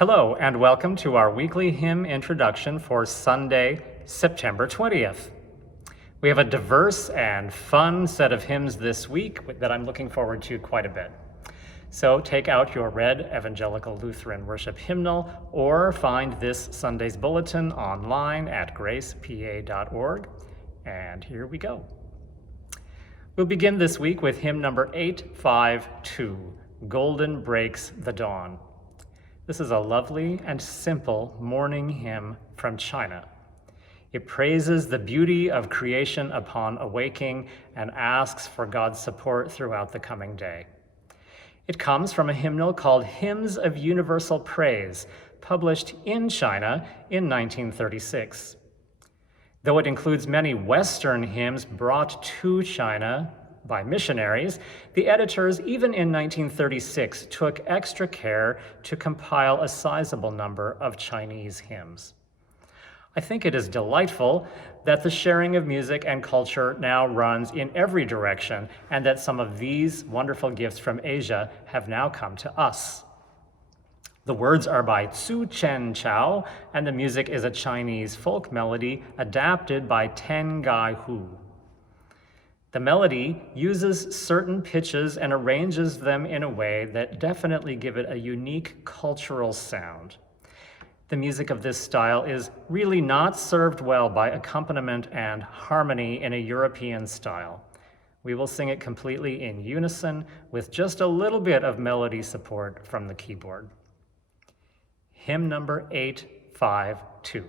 Hello, and welcome to our weekly hymn introduction for Sunday, September 20th. We have a diverse and fun set of hymns this week that I'm looking forward to quite a bit. So take out your red Evangelical Lutheran Worship Hymnal or find this Sunday's bulletin online at gracepa.org. And here we go. We'll begin this week with hymn number 852, Golden Breaks the Dawn. This is a lovely and simple morning hymn from China. It praises the beauty of creation upon awaking and asks for God's support throughout the coming day. It comes from a hymnal called Hymns of Universal Praise, published in China in 1936. Though it includes many Western hymns brought to China by missionaries, the editors, even in 1936, took extra care to compile a sizable number of Chinese hymns. I think it is delightful that the sharing of music and culture now runs in every direction, and that some of these wonderful gifts from Asia have now come to us. The words are by Tzu Chen Chao, and the music is a Chinese folk melody adapted by Ten Gai Hu. The melody uses certain pitches and arranges them in a way that definitely give it a unique cultural sound. The music of this style is really not served well by accompaniment and harmony in a European style. We will sing it completely in unison with just a little bit of melody support from the keyboard. Hymn number 852.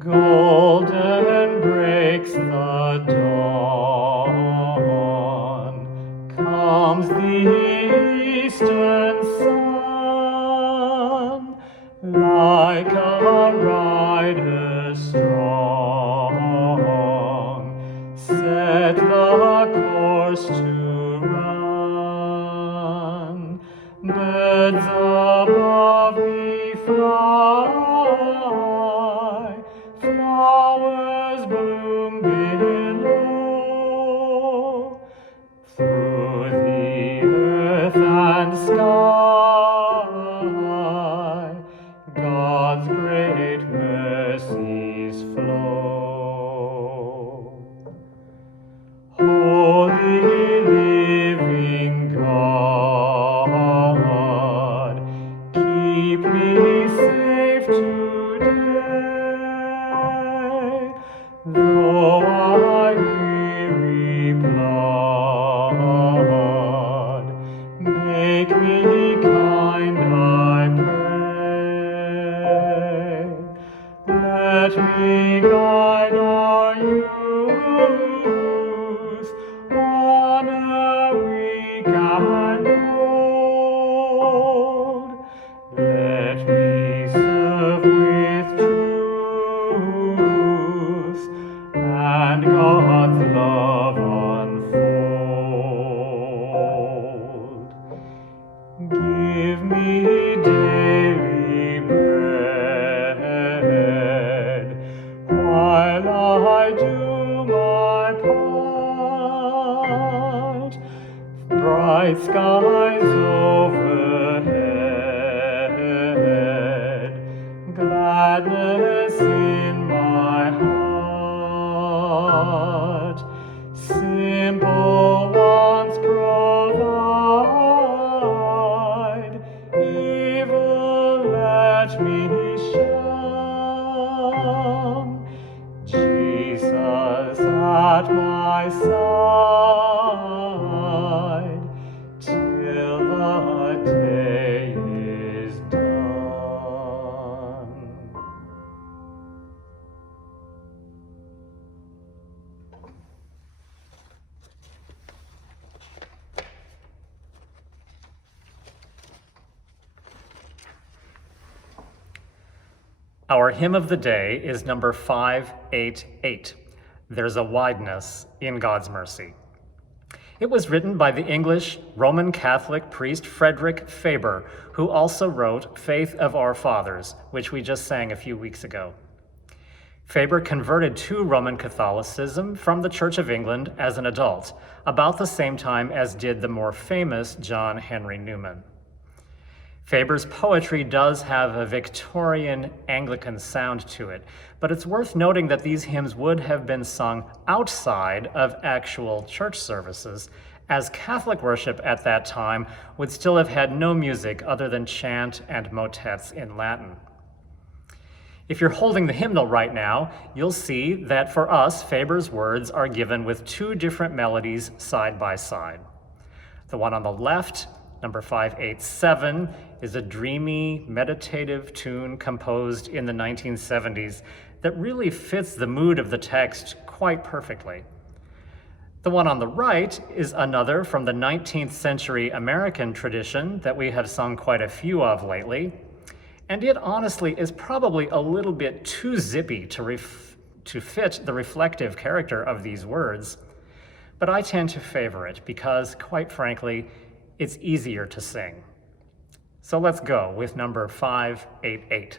Golden breaks the dawn, comes the eastern sun, like a rider strong, set the course to run, birds above me fly, flowers bloom below, through the earth and sky, God's great mercies flow. Holy living God, keep me safe today, though I weary plod, make me kind, I pray. Let me guide our youth on a weak and old. Let me serve with truth and God's love unfold. Give me daily bread while I do my part. Bright skies overhead, gladness in my heart, simple wants provide, evil let me shun. Jesus at my side, Our hymn of the day is number 588, There's a Wideness in God's Mercy. It was written by the English Roman Catholic priest Frederick Faber, who also wrote Faith of Our Fathers, which we just sang a few weeks ago. Faber converted to Roman Catholicism from the Church of England as an adult, about the same time as did the more famous John Henry Newman. Faber's poetry does have a Victorian Anglican sound to it, but it's worth noting that these hymns would have been sung outside of actual church services, as Catholic worship at that time would still have had no music other than chant and motets in Latin. If you're holding the hymnal right now, you'll see that for us, Faber's words are given with two different melodies side by side. The one on the left, number 587, is a dreamy, meditative tune composed in the 1970s that really fits the mood of the text quite perfectly. The one on the right is another from the 19th century American tradition that we have sung quite a few of lately, and it honestly is probably a little bit too zippy to fit the reflective character of these words, but I tend to favor it because, quite frankly, it's easier to sing. So let's go with number 588.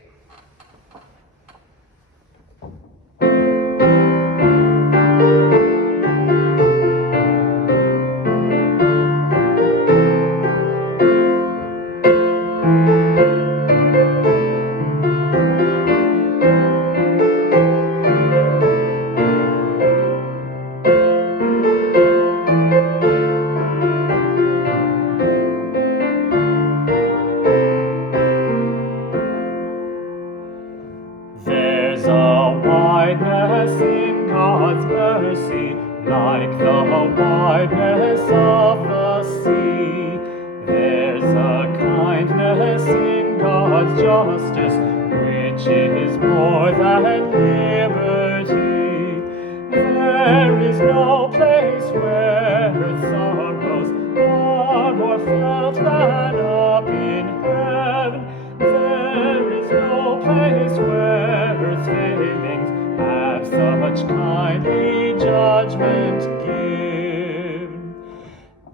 Like the wideness of the sea, there's a kindness in God's justice, which is more than liberty. There is no place where sorrows are more felt than up in heaven. There is no place where earth's failings have such kindly judgment given.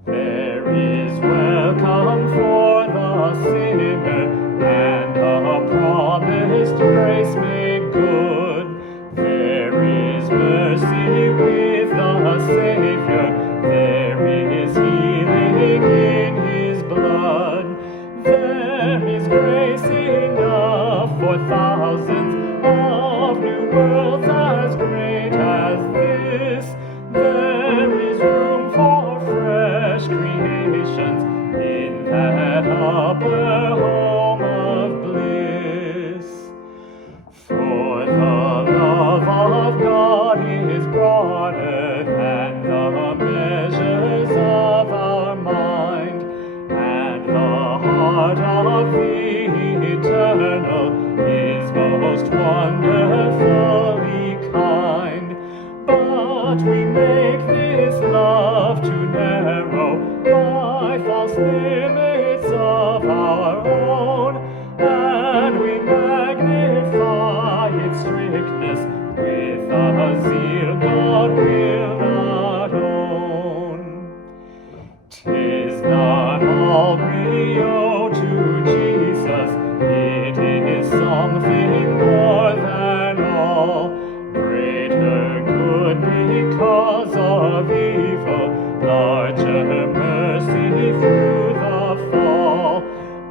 There is welcome for the sinner and a promised grace made good. There is mercy with the Savior. There is healing in his blood. There is grace enough for thousands of new worlds as great as this. There is room for fresh creations in that upper home of bliss. For the love of God is broader than the measures of our mind, and the heart of the eternal is most wonderfully kind. But we make this love too narrow by false limits of our own, and we magnify its strictness with a zeal God will not own. 'Tis not all we owe to Jesus, it is something more than all. Greater good because of evil, larger mercy through the fall.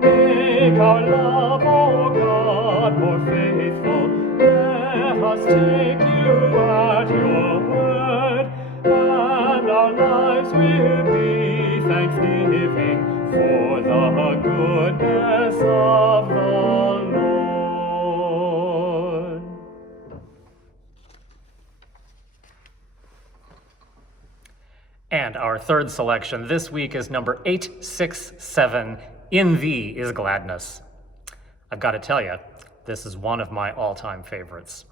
Make our love, O God, more faithful. Let us take you at your word, and our lives will be thanksgiving for the goodness of the Lord. And our third selection this week is number 867, In Thee is Gladness. I've got to tell you, this is one of my all-time favorites.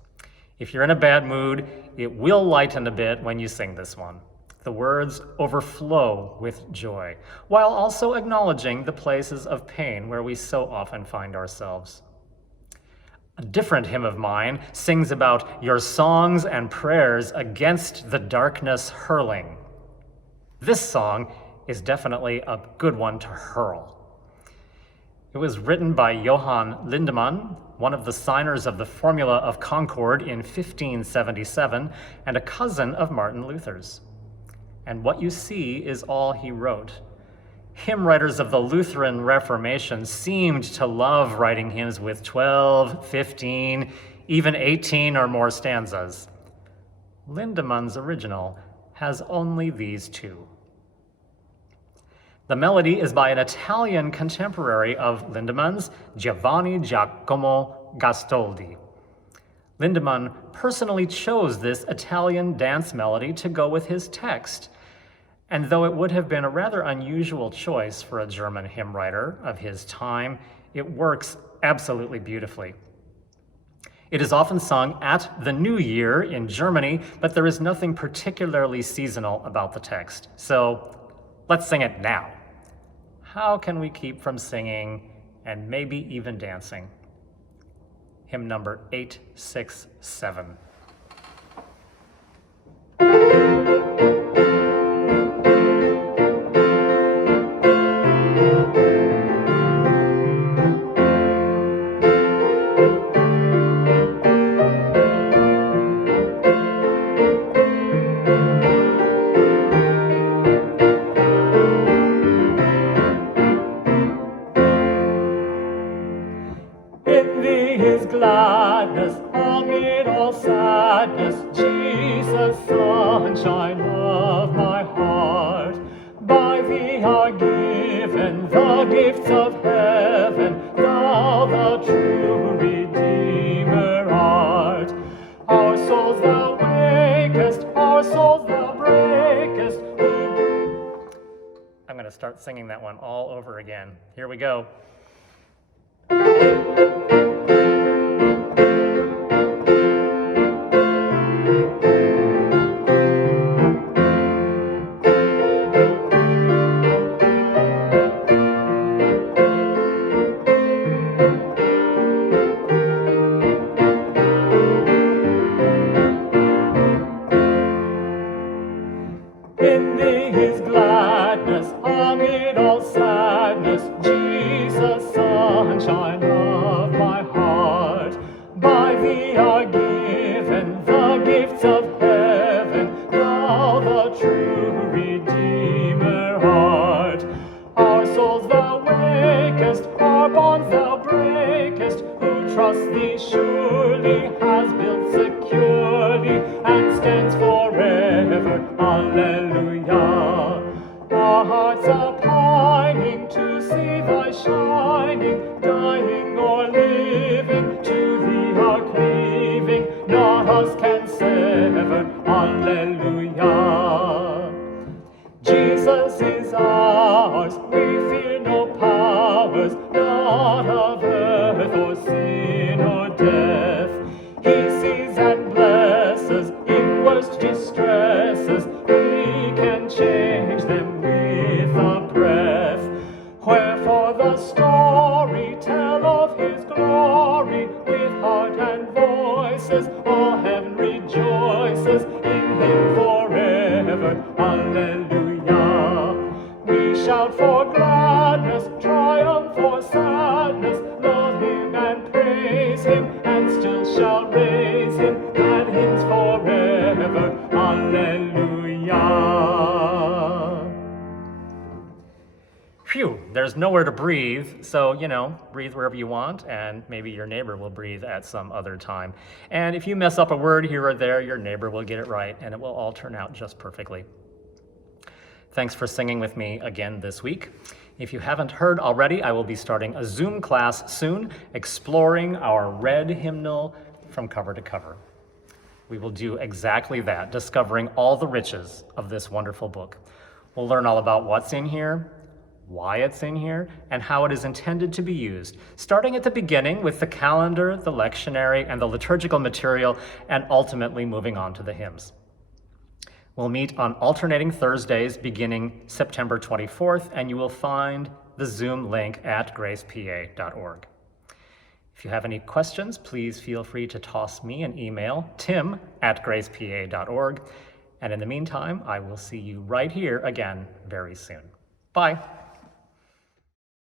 If you're in a bad mood, it will lighten a bit when you sing this one. The words overflow with joy, while also acknowledging the places of pain where we so often find ourselves. A different hymn of mine sings about your songs and prayers against the darkness hurling. This song is definitely a good one to hurl. It was written by Johann Lindemann, one of the signers of the Formula of Concord in 1577, and a cousin of Martin Luther's. And what you see is all he wrote. Hymn writers of the Lutheran Reformation seemed to love writing hymns with 12, 15, even 18 or more stanzas. Lindemann's original has only these two. The melody is by an Italian contemporary of Lindemann's, Giovanni Giacomo Gastoldi. Lindemann personally chose this Italian dance melody to go with his text. And though it would have been a rather unusual choice for a German hymn writer of his time, it works absolutely beautifully. It is often sung at the New Year in Germany, but there is nothing particularly seasonal about the text. So let's sing it now. How can we keep from singing and maybe even dancing? Hymn number 867. Gladness, amid all sadness, Jesus, sunshine of my heart. By thee are given the gifts of heaven, thou the true Redeemer art. Our souls thou wakest, our souls thou breakest. I'm going to start singing that one all over again. Here we go. In thee is gladness, amid all sadness, Jesus, sunshine of my heart. By thee are given the gifts of heaven, thou the true Redeemer art. Our souls thou wakest, our bonds thou breakest, who trust thee surely has built securely and stands forever. Alleluia. Our hearts are pining to see thy shining, dying or living, to thee are cleaving, not us can sever. Alleluia. Jesus is ours, we fear no powers, not of earth or sin or death. He sees and blesses in worst distresses, we can change them with a breath. Wherefore the story tell of his glory, with heart and voices all heaven rejoices in him forever. Alleluia. We shout for gladness, triumph for sadness, love him and praise him, and still shall raise him, glad hymns forever. Alleluia. Phew, there's nowhere to breathe, so, breathe wherever you want, and maybe your neighbor will breathe at some other time. And if you mess up a word here or there, your neighbor will get it right, and it will all turn out just perfectly. Thanks for singing with me again this week. If you haven't heard already, I will be starting a Zoom class soon, exploring our red hymnal from cover to cover. We will do exactly that, discovering all the riches of this wonderful book. We'll learn all about what's in here, why it's in here, and how it is intended to be used, starting at the beginning with the calendar, the lectionary, and the liturgical material, and ultimately moving on to the hymns. We'll meet on alternating Thursdays beginning September 24th, and you will find the Zoom link at gracepa.org. If you have any questions, please feel free to toss me an email, tim@gracepa.org. And in the meantime, I will see you right here again very soon. Bye.